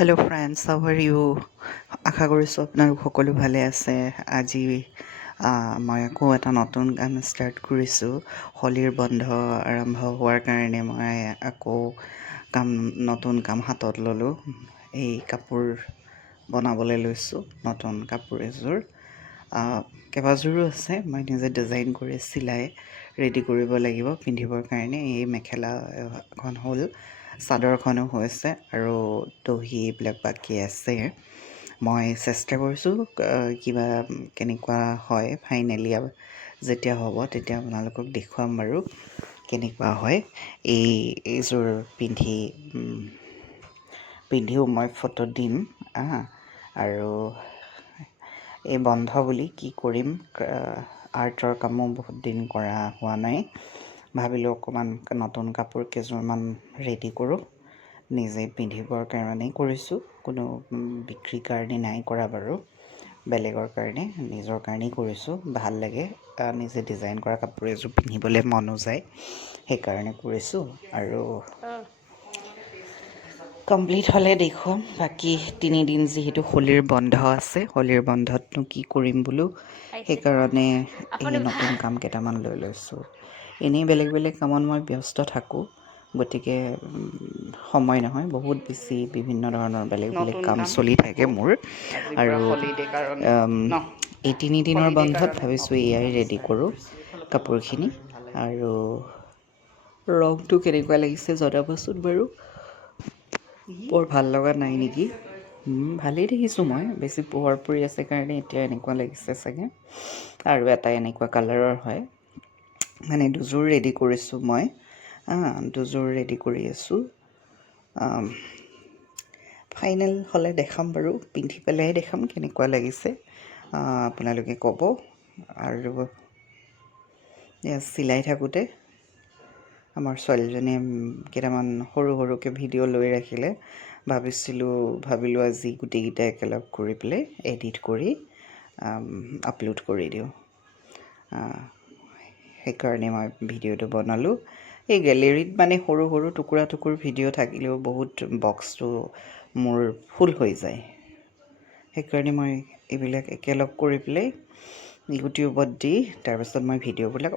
Hello' friends, how are you? আশা কৰিছোঁ আপোনালোক সকলো ভালে আছে। আজি মই আকৌ এটা নতুন কাম ষ্টাৰ্ট কৰিছোঁ। হোলীৰ বন্ধ আৰম্ভ হোৱাৰ কাৰণে মই আকৌ নতুন কাম হাতত ল'লোঁ। এই কাপোৰ বনাবলৈ লৈছোঁ, নতুন কাপোৰ এযোৰ। কেইবাযোৰো আছে, মই নিজে ডিজাইন কৰি চিলাই ৰেডি কৰিব লাগিব পিন্ধিবৰ কাৰণে। এই মেখেলাখন হ'ল, চাদৰখনো হৈছে আৰু দহি এইবিলাক বাকী আছে। মই চেষ্টা কৰিছোঁ কিবা কেনেকুৱা হয়, ফাইনেলি যেতিয়া হ'ব তেতিয়া আপোনালোকক দেখুৱাম বাৰু কেনেকুৱা হয়। এইযোৰ পিন্ধিও মই ফটো দিম। আৰু এই বন্ধ বুলি কি কৰিম, আৰ্টৰ কামো বহুত দিন কৰা হোৱা নাই। ভাবিলোঁ অকণমান নতুন কাপোৰ কেইযোৰমান ৰেডি কৰোঁ, নিজে পিন্ধিবৰ কাৰণেই কৰিছোঁ। কোনো বিক্ৰীৰ কাৰণে নাই কৰা বাৰু, বেলেগৰ কাৰণে, নিজৰ কাৰণেই কৰিছোঁ। ভাল লাগে নিজে ডিজাইন কৰা কাপোৰ এযোৰ পিন্ধিবলৈ মনো যায়, সেইকাৰণে কৰিছোঁ। আৰু কমপ্লিট হ'লে দেখুৱাম। বাকী 3 দিন যিহেতু হোলীৰ বন্ধ আছে, হোলীৰ বন্ধতনো কি কৰিম বোলো, সেইকাৰণে এই নতুন কাম কেইটামান লৈ লৈছোঁ। এনেই বেলেগ বেলেগ কামত মই ব্যস্ত থাকোঁ, গতিকে সময় নহয়, বহুত বেছি বিভিন্ন ধৰণৰ বেলেগ বেলেগ কাম চলি থাকে মোৰ। আৰু এই 3 দিনৰ বন্ধত ভাবিছোঁ এয়াই ৰেডি কৰোঁ কাপোৰখিনি। আৰু ৰংটো কেনেকুৱা লাগিছে জনাবচোন বাৰু। বৰ ভাল লগা নাই নেকি? ভালেই দেখিছোঁ মই, বেছি পোহৰ পৰি আছে কাৰণে এতিয়া এনেকুৱা লাগিছে চাগে। আৰু এটা এনেকুৱা কালাৰৰ হয়, মানে দুযোৰ ৰেডি কৰিছোঁ মই। দুযোৰ ৰেডি কৰি আছোঁ। ফাইনেল হ'লে দেখাম বাৰু, পিন্ধি পেলাই দেখাম কেনেকুৱা লাগিছে, আপোনালোকে ক'ব। আৰু চিলাই থাকোঁতে আমাৰ ছোৱালীজনীয়ে কেইটামান সৰু সৰুকৈ ভিডিঅ' লৈ ৰাখিলে। ভাবিলোঁ আজি গোটেইকেইটা একেলগ কৰি পেলাই এডিট কৰি আপলোড কৰি দিওঁ। সেইকাৰণে মই ভিডিঅ'টো বনালোঁ। এই গেলেৰীত মানে সৰু সৰু টুকুৰা ভিডিঅ' থাকিলেও বহুত বক্সটো মোৰ ফুল হৈ যায়। সেইকাৰণে মই এইবিলাক একেলগ কৰি পেলাই ইউটিউবত দি তাৰপিছত মই ভিডিঅ'বিলাক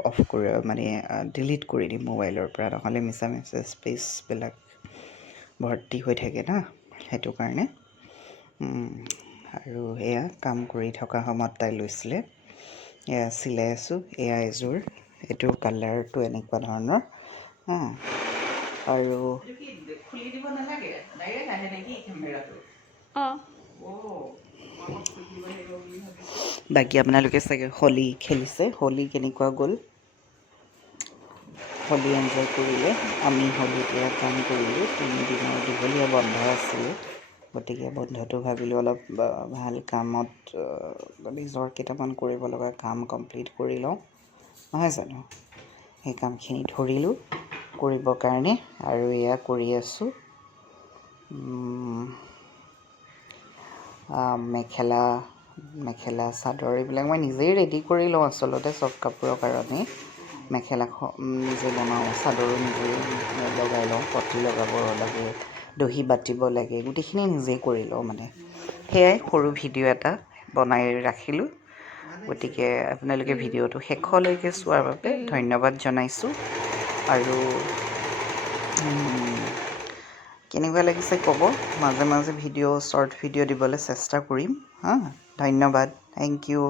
ডিলিট কৰি দিম মোবাইলৰ পৰা, নহ'লে মিছা স্পেচবিলাক ভৰ্তি হৈ থাকে না, সেইটো কাৰণে। আৰু এয়া কাম কৰি থকা সময়ত তাই লৈছিলে, এয়া চিলাই আছোঁ। এয়া এযোৰ, এইটো কালাৰটো এনেকুৱা ধৰণৰ। আৰু খুলি দিব নালাগে, ডাইৰেক্ট আহে নেকি কেমেৰাটো? বাকী আপোনালোকে চাগে হোলী খেলিছে, হোলী কেনেকুৱা গ'ল? হোলী এনজয় কৰিলে? আমি হোলীত এয়া কাম কৰিলোঁ। 3 দিনৰ দীঘলীয়া বন্ধ আছিলে, গতিকে বন্ধটো ভাবিলোঁ অলপ ভাল কামত নিজৰ কেইটামান কৰিব লগা কাম কমপ্লিট কৰি লওঁ, নহয় জানো? সেই কামখিনি ধৰিলোঁ কৰিবৰ কাৰণে, আৰু এয়া কৰি আছোঁ। মেখেলা চাদৰ এইবিলাক মই নিজেই ৰেডি কৰি লওঁ আচলতে, চব কাপোৰৰ কাৰণে। মেখেলা নিজে বনাওঁ, চাদৰো নিজেই লগাই লওঁ, পতি লগাব লাগে, দহি বাতিব লাগে, গোটেইখিনি নিজেই কৰি লওঁ মানে। সেয়াই সৰু ভিডিঅ' এটা বনাই ৰাখিলোঁ। গতিকে আপোনালোকে ভিডিঅ'টো শেষলৈকে চোৱাৰ বাবে ধন্যবাদ জনাইছোঁ। আৰু কেনেকুৱা লাগিছে ক'ব। মাজে মাজে শ্বৰ্ট ভিডিঅ' দিবলৈ চেষ্টা কৰিম। ধন্যবাদ, থেংক ইউ।